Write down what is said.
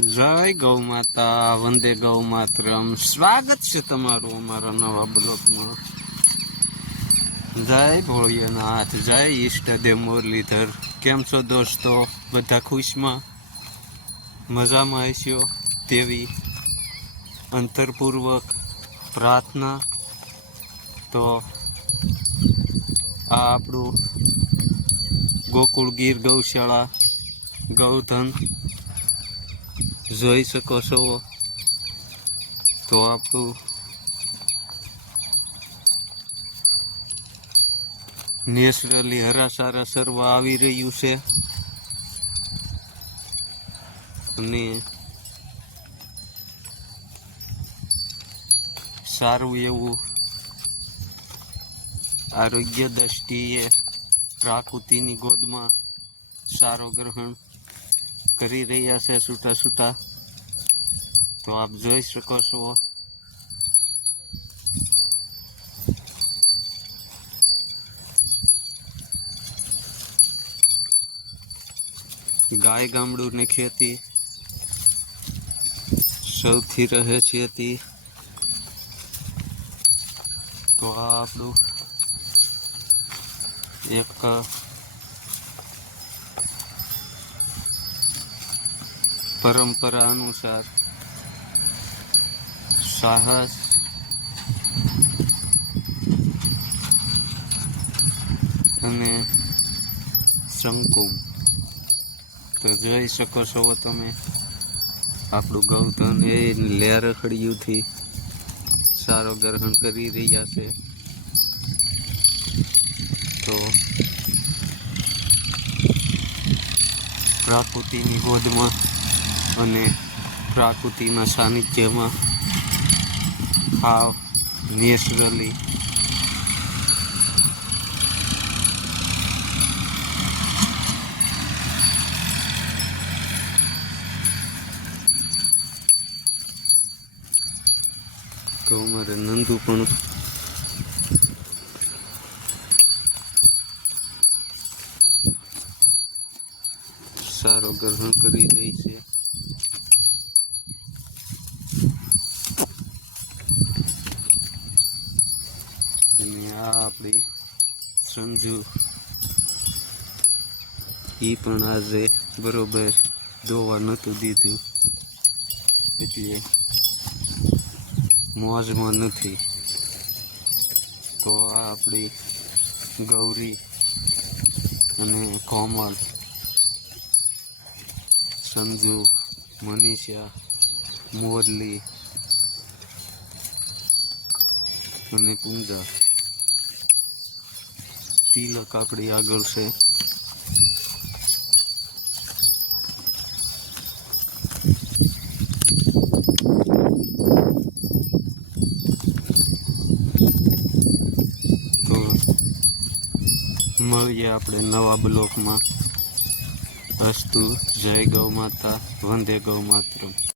જય ગૌ માતા, વંદે ગૌ માતરમ. સ્વાગત છે તમારું અમારા નવા બ્લોકમાં જય ભોળિયાનાથ, જય ઈષ્ટદેવ મુરલીધર. કેમ છો દોસ્તો? બધા ખુશમાં? મજામાં હશો? તેવી અંતરપૂર્વક પ્રાર્થના. તો આ આપણું ગોકુળ ગીર ગૌશાળા ગૌધન જોઈ શકો છો. તો આપણું નેચરલી હરાસારા સરવા આવી રહ્યું છે. અને સારું એવું આરોગ્ય દ્રષ્ટિએ પ્રાકૃતિની ગોદમાં સારો ગ્રહણ કરી રહ્યા છે છૂટા છૂટા તો આપ જોઈ શકો છો. ગાય ગામડું ને ખેતી સૌથી રહે છે તો આ આપણું એક પરંપરા અનુસાર સાહસ અને શંકુમ તો જોઈ શકો છો તમે આપણું ગૌધન એ લેરખડીયુંથી સારો ગ્રહણ કરી રહ્યા છે. તો પ્રાકૃતિની ગોદમાં અને પ્રાકૃતિના સાનિધ્યમાં હાવ નેચરલી તો અમારે નંદુ પણ સારો ગ્રહણ કરી રહી છે અને આ આપણી સંજુ. એ પણ આજે બરોબર દોવા નહોતું દીધું. એટલે મોજમાં નથી. તો આ આપણી ગૌરી અને કોમલ, સંજુ, મનીષા, મોરલી અને પૂંજા. તિલક આપણી આગળ છે. તો મળીએ આપણે નવા બ્લોકમાં. અસ્તુ, જય ગૌ માતા, વંદે ગૌ માતરમ.